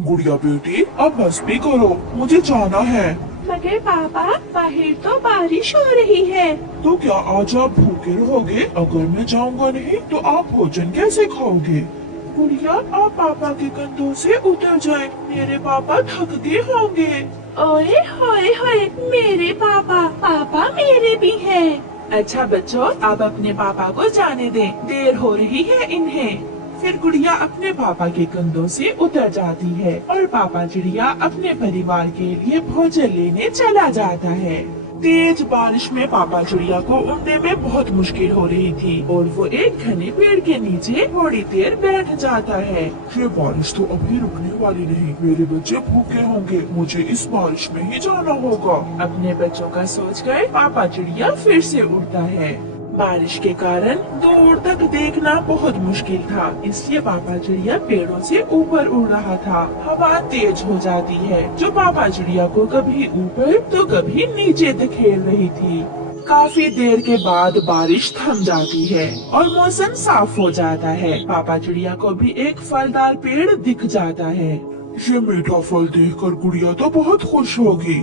गुड़िया बेटी अब बस भी करो, मुझे जाना है। मगर पापा बाहर तो बारिश हो रही है। तो क्या आज आप भूखे रहोगे? अगर मैं जाऊंगा नहीं तो आप भोजन कैसे खाओगे? गुड़िया आप पापा के कंधों से उतर जाए, मेरे पापा थक गए होंगे। ओए होए होए, मेरे पापा पापा मेरे भी हैं। अच्छा बच्चों, अब अपने पापा को जाने दें, देर हो रही है इन्हें। फिर गुड़िया अपने पापा के कंधों से उतर जाती है और पापा चिड़िया अपने परिवार के लिए भोजन लेने चला जाता है। तेज बारिश में पापा चिड़िया को उड़ने में बहुत मुश्किल हो रही थी और वो एक घने पेड़ के नीचे थोड़ी देर बैठ जाता है। ये बारिश तो अभी रुकने वाली नहीं, मेरे बच्चे भूखे होंगे, मुझे इस बारिश में ही जाना होगा। अपने बच्चों का सोचकर पापा चिड़िया फिर से उड़ता है। बारिश के कारण दूर तक देखना बहुत मुश्किल था, इसलिए पापा चिड़िया पेड़ों से ऊपर उड़ रहा था। हवा तेज हो जाती है जो पापा चिड़िया को कभी ऊपर तो कभी नीचे धकेल रही थी। काफी देर के बाद बारिश थम जाती है और मौसम साफ हो जाता है। पापा चिड़िया को भी एक फलदार पेड़ दिख जाता है। ये मीठा फल देखकर गुड़िया तो बहुत खुश होगी।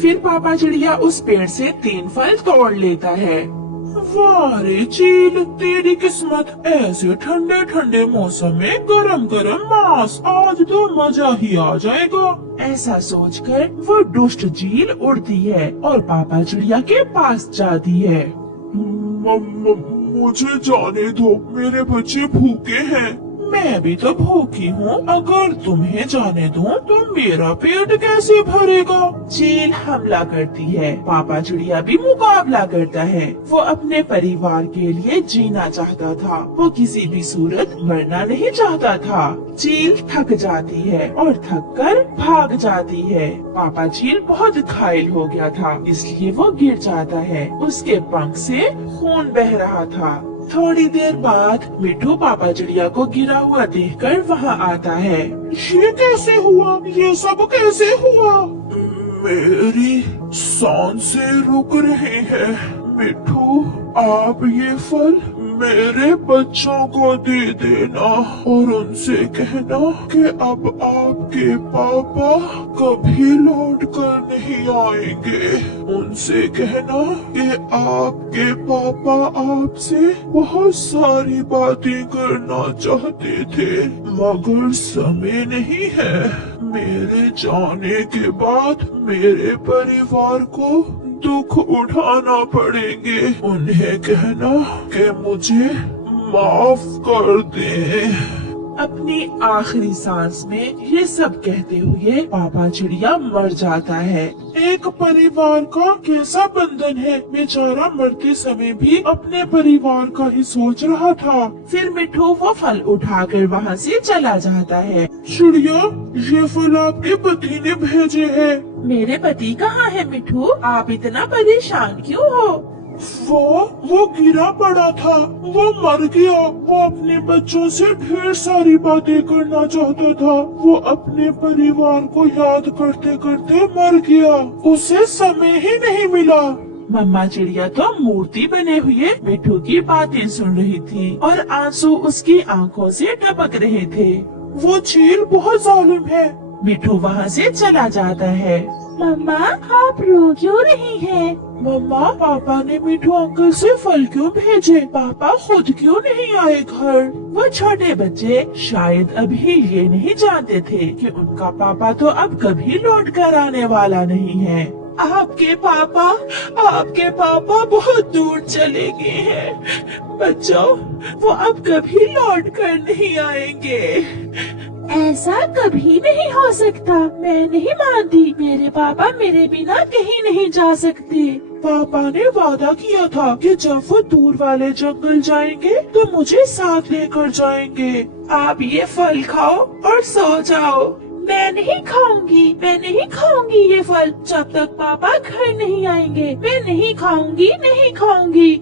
फिर पापा चिड़िया उस पेड़ से 3 फल तोड़ लेता है। वाह रे चील, तेरी किस्मत, ऐसे ठंडे ठंडे मौसम में गरम गरम मांस, आज तो मजा ही आ जाएगा। ऐसा सोचकर वो दुष्ट चील उड़ती है और पापा चिड़िया के पास जाती है। मुझे जाने दो, मेरे बच्चे भूखे हैं। मैं भी तो भूखी हूँ, अगर तुम्हें जाने दूँ तो मेरा पेट कैसे भरेगा? चील हमला करती है। पापा चिड़िया भी मुकाबला करता है। वो अपने परिवार के लिए जीना चाहता था, वो किसी भी सूरत मरना नहीं चाहता था। चील थक जाती है और थक कर भाग जाती है। पापा चील बहुत घायल हो गया था, इसलिए वो गिर जाता है। उसके पंख से खून बह रहा था। थोड़ी देर बाद मिठू पापा चिड़िया को गिरा हुआ देखकर वहाँ आता है। ये कैसे हुआ? ये सब कैसे हुआ? मेरी सांसें रुक रही है। मिठू, आप ये फल मेरे बच्चों को दे देना और उनसे कहना कि अब आपके पापा कभी लौट कर नहीं आएंगे। उनसे कहना कि आपके पापा आपसे बहुत सारी बातें करना चाहते थे, मगर समय नहीं है। मेरे जाने के बाद मेरे परिवार को दुख उठाना पड़ेंगे। उन्हें कहना कि मुझे माफ कर दें। अपनी आखिरी सांस में ये सब कहते हुए पापा चिड़िया मर जाता है। एक परिवार का कैसा बंधन है, बेचारा मरते समय भी अपने परिवार का ही सोच रहा था। फिर मिठू वो फल उठाकर वहाँ से चला जाता है। चिड़िया, ये फल आपके पति ने भेजे हैं। मेरे पति कहाँ है मिठू? आप इतना परेशान क्यों हो? वो गिरा पड़ा था, वो मर गया। वो अपने बच्चों से ढेर सारी बातें करना चाहता था। वो अपने परिवार को याद करते करते मर गया, उसे समय ही नहीं मिला। मम्मा चिड़िया तो मूर्ति बने हुए मिठू की बातें सुन रही थी और आंसू उसकी आंखों से टपक रहे थे। वो चील बहुत जालिम है। मिठू वहाँ से चला जाता है। मम्मा, आप रो क्यों रही हैं? मम्मा, पापा ने मिठू अंकल से फल क्यों भेजे? पापा खुद क्यों नहीं आए घर? वो छोटे बच्चे शायद अभी ये नहीं जानते थे कि उनका पापा तो अब कभी लौट कर आने वाला नहीं है। आपके पापा बहुत दूर चले गए हैं बच्चों, वो अब कभी लौट कर नहीं आएंगे। ऐसा कभी नहीं हो सकता, मैं नहीं मानती। मेरे पापा मेरे बिना कहीं नहीं जा सकते। पापा ने वादा किया था कि जब वो दूर वाले जंगल जाएंगे तो मुझे साथ लेकर जाएंगे। आप ये फल खाओ और सो जाओ। मैं नहीं खाऊंगी ये फल जब तक पापा घर नहीं आएंगे। मैं नहीं खाऊंगी,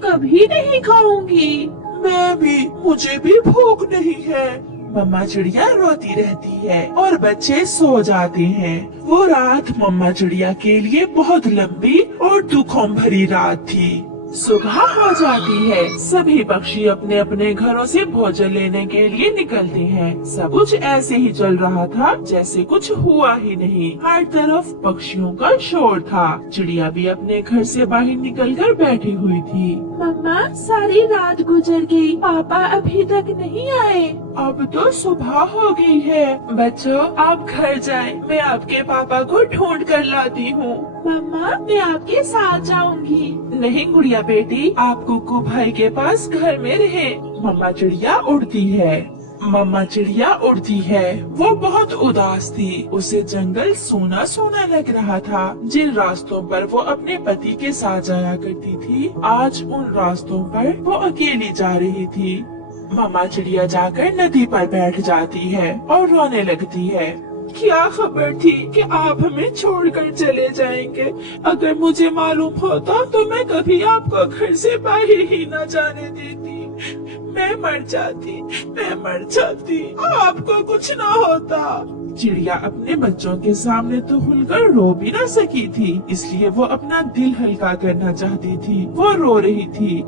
कभी नहीं खाऊंगी। मैं भी, मुझे भी भूख नहीं है। मम्मा चिड़िया रोती रहती है और बच्चे सो जाते हैं। वो रात मम्मा चिड़िया के लिए बहुत लंबी और दुखों भरी रात थी। सुबह हो जाती है। सभी पक्षी अपने अपने घरों से भोजन लेने के लिए निकलते हैं। सब कुछ ऐसे ही चल रहा था जैसे कुछ हुआ ही नहीं। हर तरफ पक्षियों का शोर था। चिड़िया भी अपने घर से बाहर निकलकर बैठी हुई थी। मम्मा, सारी रात गुजर गई, पापा अभी तक नहीं आए। अब तो सुबह हो गई है। बच्चों, आप घर जाएं, मैं आपके पापा को ढूंढ कर लाती हूँ। मम्मा, मैं आपके साथ जाऊंगी। नहीं गुड़िया बेटी, आप कुकू भाई के पास घर में रहे। मम्मा चिड़िया उड़ती है। मम्मा चिड़िया उड़ती है। वो बहुत उदास थी। उसे जंगल सूना सूना लग रहा था। जिन रास्तों पर वो अपने पति के साथ जाया करती थी, आज उन रास्तों पर वो अकेली जा रही थी। मम्मा चिड़िया जाकर नदी पर बैठ जाती है और रोने लगती है। क्या खबर थी कि आप हमें छोड़कर चले जाएंगे। अगर मुझे मालूम होता तो मैं कभी आपको घर से बाहर ही न जाने देती। मैं मर जाती, आपको कुछ ना होता। चिड़िया अपने बच्चों के सामने तो खुलकर रो भी न सकी थी, इसलिए वो अपना दिल हल्का करना चाहती थी। वो रो रही थी।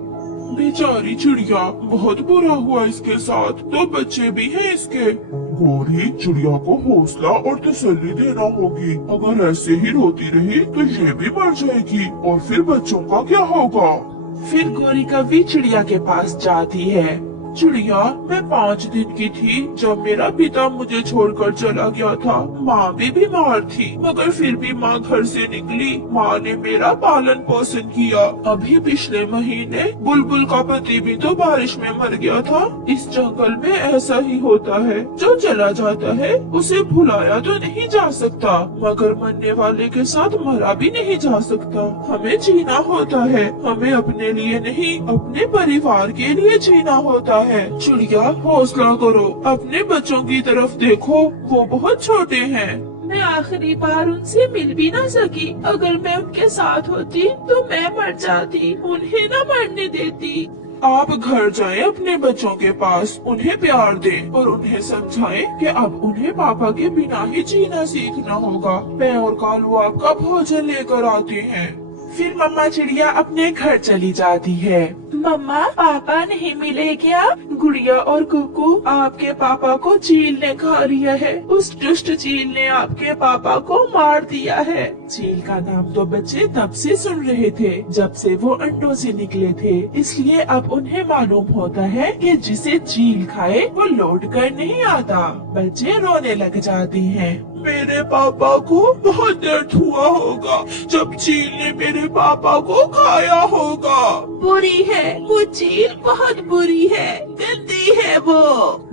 बेचारी चिड़िया, बहुत बुरा हुआ इसके साथ। तो बच्चे भी हैं इसके। गोरी, चिड़िया को हौसला और तसल्ली देना होगी। अगर ऐसे ही रोती रही तो ये भी मर जाएगी और फिर बच्चों का क्या होगा। फिर गोरी कौवी चिड़िया के पास जाती है। चिड़िया, मैं 5 दिन की थी जब मेरा पिता मुझे छोड़कर चला गया था। माँ भी बीमार थी, मगर फिर भी माँ घर से निकली। माँ ने मेरा पालन पोषण किया। अभी पिछले महीने बुलबुल का पति भी तो बारिश में मर गया था। इस जंगल में ऐसा ही होता है, जो चला जाता है उसे भुलाया तो नहीं जा सकता, मगर मरने वाले के साथ मरा भी नहीं जा सकता। हमें जीना होता है, हमें अपने लिए नहीं, अपने परिवार के लिए जीना होता है। चिड़िया, हौसला करो, अपने बच्चों की तरफ देखो, वो बहुत छोटे हैं। मैं आखिरी बार उनसे मिल भी ना सकी। अगर मैं उनके साथ होती तो मैं मर जाती, उन्हें न मरने देती। आप घर जाएं अपने बच्चों के पास, उन्हें प्यार दें और उन्हें समझाएं कि अब उन्हें पापा के बिना ही जीना सीखना होगा। मैं और कालू आपका भोजन लेकर आते हैं। फिर मम्मा चिड़िया अपने घर चली जाती है। मम्मा, पापा नहीं मिले क्या? गुड़िया और कुकू, आपके पापा को चील ने खा लिया है। उस दुष्ट चील ने आपके पापा को मार दिया है। चील का नाम तो बच्चे तब से सुन रहे थे जब से वो अंडों से निकले थे, इसलिए अब उन्हें मालूम होता है कि जिसे चील खाए वो लौट कर नहीं आता। बच्चे रोने लग जाते हैं। मेरे पापा को बहुत दर्द हुआ होगा जब चील ने मेरे पापा को खाया होगा। बुरी है वो चील, बहुत बुरी है, गंदी है वो।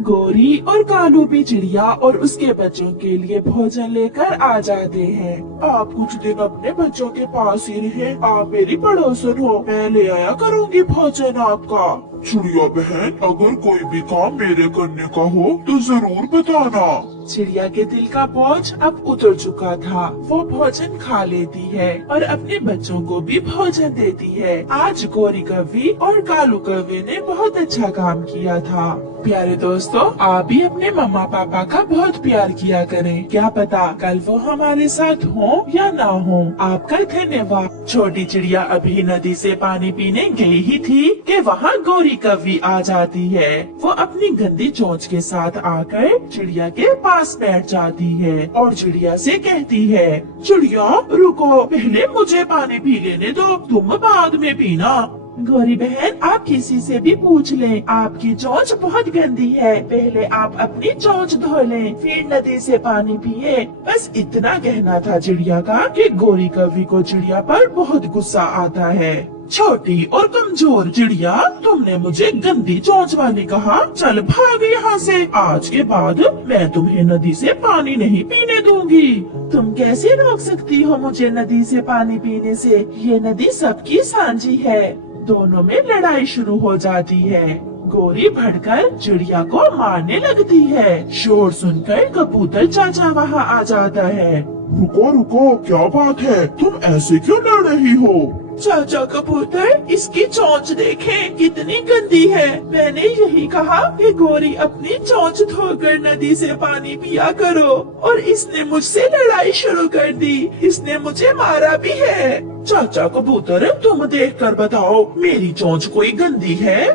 गोरी और कालू भी चिड़िया और उसके बच्चों के लिए भोजन लेकर आ जाते हैं। आप कुछ दिन अपने बच्चों के पास ही रहे। आप मेरी पड़ोसन हो, मैं ले आया करूँगी भोजन आपका। चिड़िया बहन, अगर कोई भी काम मेरे करने का हो तो जरूर बताना। चिड़िया के दिल का बोझ अब उतर चुका था। वो भोजन खा लेती है और अपने बच्चों को भी भोजन देती है। आज गोरी कौवी और कालू कौवे ने बहुत अच्छा काम किया था। प्यारे दोस्तों, आप भी अपने मम्मा पापा का बहुत प्यार किया करें। क्या पता कल वो हमारे साथ हो या ना हो। आपका धन्यवाद। छोटी चिड़िया अभी नदी से पानी पीने गई ही थी कि वहाँ गोरी कौवी आ जाती है। वो अपनी गंदी चोंच के साथ आकर चिड़िया के पास बैठ जाती है और चिड़िया से कहती है, चिड़िया रुको, पहले मुझे पानी पी लेने दो, तुम बाद में पीना। गोरी बहन, आप किसी से भी पूछ लें, आपकी चोंच बहुत गंदी है। पहले आप अपनी चोंच धो लें, फिर नदी से पानी पिए। बस इतना कहना था चिड़िया का कि गोरी कौवी को चिड़िया पर बहुत गुस्सा आता है। छोटी और कमजोर चिड़िया, तुमने मुझे गंदी चोंच वाली कहा, चल भाग यहाँ से। आज के बाद मैं तुम्हें नदी से पानी नहीं पीने दूंगी। तुम कैसे रोक सकती हो मुझे नदी से पानी पीने से? ये नदी सबकी साझी है। दोनों में लड़ाई शुरू हो जाती है। गोरी भड़कर चिड़िया को मारने लगती है। शोर सुनकर कबूतर चाचा वहाँ आ जाता है। रुको रुको, क्या बात है? तुम ऐसे क्यों लड़ रही हो? चाचा कबूतर, इसकी चोंच देखें कितनी गंदी है। मैंने यही कहा कि गोरी अपनी चोंच धोकर नदी से पानी पिया करो, और इसने मुझसे लड़ाई शुरू कर दी। इसने मुझे मारा भी है। चाचा कबूतर, तुम देखकर बताओ, मेरी चोंच कोई गंदी है?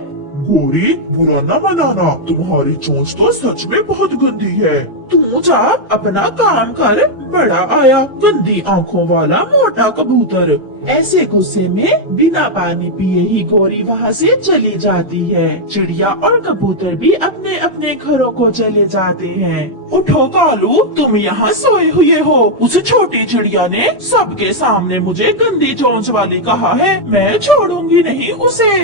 गोरी, बुरा न मनाना, तुम्हारी चोंच तो सच में बहुत गंदी है। तू जा अपना काम कर, बड़ा आया गंदी आंखों वाला मोटा कबूतर। ऐसे गुस्से में बिना पानी पिए ही गोरी वहाँ से चली जाती है। चिड़िया और कबूतर भी अपने अपने घरों को चले जाते हैं। उठो कालू, तुम यहाँ सोए हुए हो। उस छोटी चिड़िया ने सबके सामने मुझे गंदी चोंच वाली कहा है। मैं छोड़ूंगी नहीं उसे।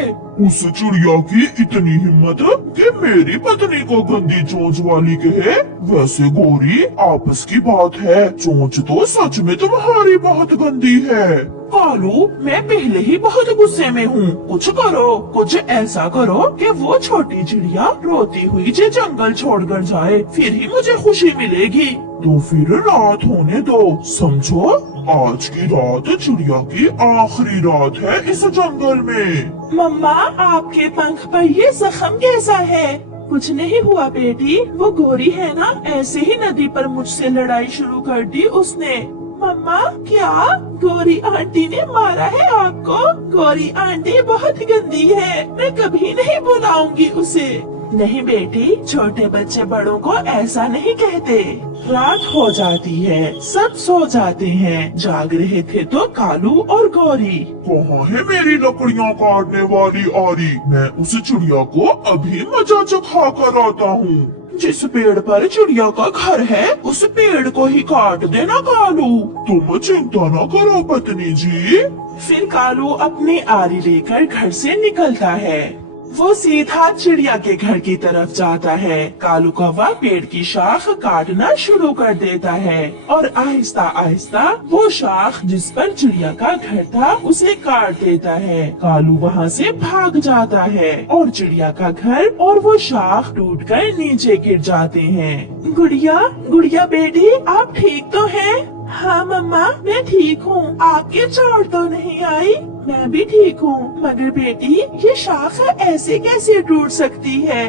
उस चिड़िया की इतनी हिम्मत कि मेरी पत्नी को गंदी चोंच वाली कहे। वैसे गोरी, आपस की बात है, चोंच तो सच में तुम्हारी बहुत गंदी है। कालू, मैं पहले ही बहुत गुस्से में हूँ। कुछ करो, कुछ ऐसा करो कि वो छोटी चिड़िया रोती हुई जे जंगल छोड़कर जाए, फिर ही मुझे खुशी मिलेगी। तो फिर रात होने दो, समझो आज की रात चिड़िया की आखिरी रात है इस जंगल में। मम्मा, आपके पंख पर ये जख्म कैसा है? कुछ नहीं हुआ बेटी, वो गोरी है ना, ऐसे ही नदी पर मुझसे लड़ाई शुरू कर दी उसने। मम्मा, क्या गोरी आंटी ने मारा है आपको? गोरी आंटी बहुत गंदी है, मैं कभी नहीं बुलाऊंगी उसे। नहीं बेटी, छोटे बच्चे बड़ों को ऐसा नहीं कहते। रात हो जाती है, सब सो जाते हैं। जाग रहे थे तो कालू और गौरी। कहाँ है मेरी लकड़ियाँ काटने वाली आरी? मैं उस चिड़िया को अभी मजा चखा कर आता हूँ। जिस पेड़ पर चिड़िया का घर है, उस पेड़ को ही काट देना कालू। तुम चिंता न करो पत्नी जी। फिर कालू अपनी आरी लेकर घर से निकलता है। वो सीधा चिड़िया के घर की तरफ जाता है। कालू कौवा पेड़ की शाख काटना शुरू कर देता है और आहिस्ता आहिस्ता वो शाख जिस पर चिड़िया का घर था उसे काट देता है। कालू वहाँ से भाग जाता है और चिड़िया का घर और वो शाख टूटकर नीचे गिर जाते हैं। गुड़िया, गुड़िया बेटी, आप ठीक तो हैं? हाँ मम्मा, मैं ठीक हूँ। आपके चोट तो नहीं आई? मैं भी ठीक हूँ, मगर बेटी ये शाख ऐसे कैसे टूट सकती है?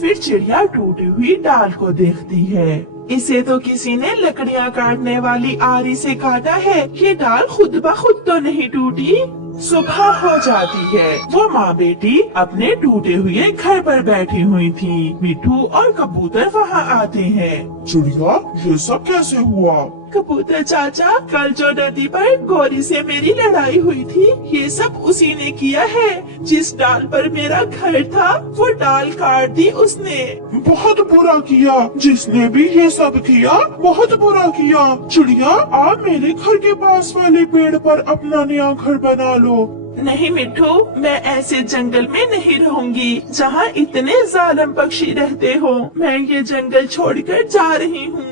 फिर चिड़िया टूटी हुई डाल को देखती है। इसे तो किसी ने लकड़ियाँ काटने वाली आरी से काटा है। ये डाल खुद ब खुद तो नहीं टूटी। सुबह हो जाती है। वो माँ बेटी अपने टूटे हुए घर पर बैठी हुई थी। मिठू और कबूतर वहाँ आते हैं। चिड़िया, ये सब कैसे हुआ? कबूतर चाचा, कल जो नदी पर गोरी से मेरी लड़ाई हुई थी, ये सब उसी ने किया है। जिस डाल पर मेरा घर था, वो डाल काट दी उसने। बहुत बुरा किया, जिसने भी ये सब किया बहुत बुरा किया। चिड़िया, आप मेरे घर के पास वाले पेड़ पर अपना नया घर बना लो। नहीं मिठू, मैं ऐसे जंगल में नहीं रहूंगी जहाँ इतने जालिम पक्षी रहते हो। मैं ये जंगल छोड़कर जा रही हूँ।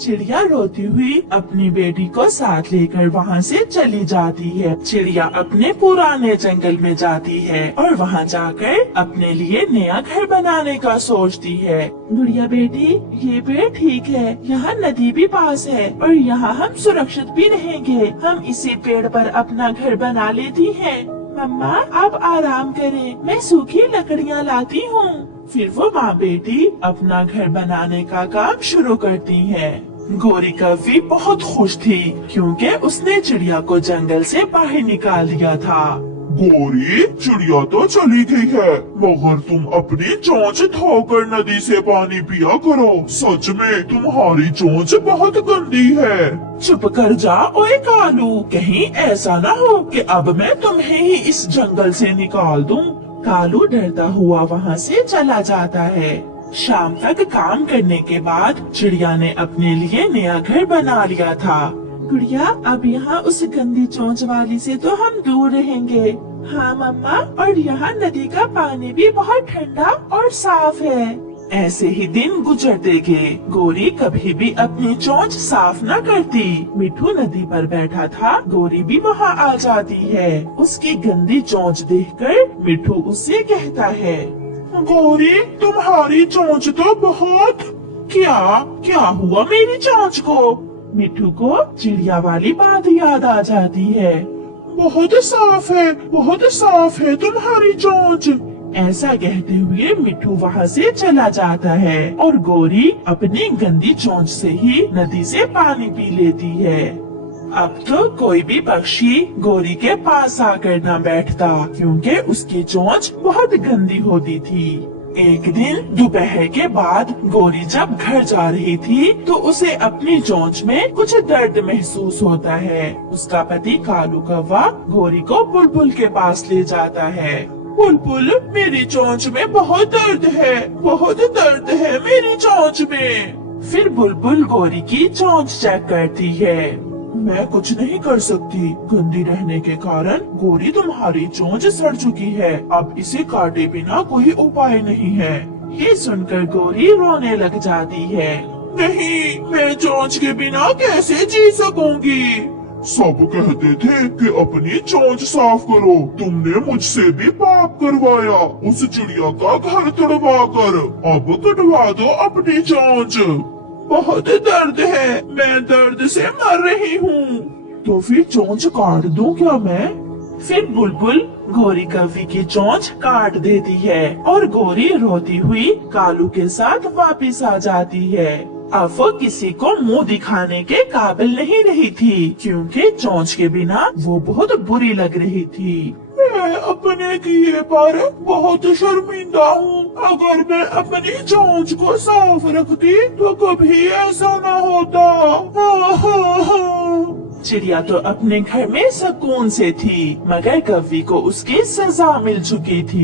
चिड़िया रोती हुई अपनी बेटी को साथ लेकर वहाँ से चली जाती है। चिड़िया अपने पुराने जंगल में जाती है और वहाँ जाकर अपने लिए नया घर बनाने का सोचती है। गुड़िया बेटी, ये पेड़ ठीक है, यहाँ नदी भी पास है और यहाँ हम सुरक्षित भी रहेंगे। हम इसी पेड़ पर अपना घर बना लेती हैं। मम्मा, आप आराम करें, मैं सूखी लकड़ियाँ लाती हूँ। फिर वो माँ बेटी अपना घर बनाने का काम शुरू करती हैं। गोरी कौवी बहुत खुश थी क्योंकि उसने चिड़िया को जंगल से बाहर निकाल दिया था। गोरी, चिड़िया तो चली गई है, मगर तुम अपनी चोंच धोकर नदी से पानी पिया करो। सच में तुम्हारी चोंच बहुत गंदी है। चुप कर जा ओए कालू, कहीं ऐसा न हो कि अब मैं तुम्हें ही इस जंगल से निकाल दूं। कालू डरता हुआ वहाँ से चला जाता है। शाम तक काम करने के बाद चिड़िया ने अपने लिए नया घर बना लिया था। गुड़िया, अब यहाँ उस गंदी चोंच वाली से तो हम दूर रहेंगे। हाँ मम्मा, और यहाँ नदी का पानी भी बहुत ठंडा और साफ है। ऐसे ही दिन गुजरते गए। गोरी कभी भी अपनी चोंच साफ न करती। मिठू नदी पर बैठा था, गोरी भी वहाँ आ जाती है। उसकी गंदी चोंच देखकर मिठू उससे कहता है, गोरी, तुम्हारी चोंच तो बहुत। क्या हुआ मेरी चोंच को? मिठू को चिड़िया वाली बात याद आ जाती है। बहुत साफ है तुम्हारी चोंच। ऐसा कहते हुए मिट्ठू वहाँ से चला जाता है और गौरी अपनी गंदी चोंच से ही नदी से पानी पी लेती है। अब तो कोई भी पक्षी गौरी के पास आकर न बैठता क्योंकि उसकी चोंच बहुत गंदी होती थी। एक दिन दोपहर के बाद गौरी जब घर जा रही थी तो उसे अपनी चोंच में कुछ दर्द महसूस होता है। उसका पति कालू कौवा गौरी को बुलबुल के पास ले जाता है। बुलबुल, मेरी चोंच में बहुत दर्द है मेरी चोंच में। फिर बुलबुल गौरी की चोंच चेक करती है। मैं कुछ नहीं कर सकती, गंदी रहने के कारण गौरी तुम्हारी चोंच सड़ चुकी है। अब इसे काटे बिना कोई उपाय नहीं है। ये सुनकर गौरी रोने लग जाती है। नहीं, मैं चोंच के बिना कैसे जी सकूंगी। सब कहते थे कि अपनी चोंच साफ करो, तुमने मुझसे भी पाप करवाया उस चिड़िया का घर तोड़वा कर। अब कटवा दो अपनी चोंच। बहुत दर्द है, मैं दर्द से मर रही हूँ। तो फिर चोंच काट दूं क्या मैं? फिर बुलबुल गौरी कौवी की चोंच काट देती है और गौरी रोती हुई कालू के साथ वापस आ जाती है। अब वो किसी को मुंह दिखाने के काबिल नहीं रही थी क्योंकि चोंच के बिना वो बहुत बुरी लग रही थी। मैं अपने किए पर बहुत शर्मिंदा हूँ। अगर मैं अपनी चोंच को साफ रखती तो कभी ऐसा न होता। चिड़िया तो अपने घर में सुकून से थी मगर कौवी को उसकी सजा मिल चुकी थी।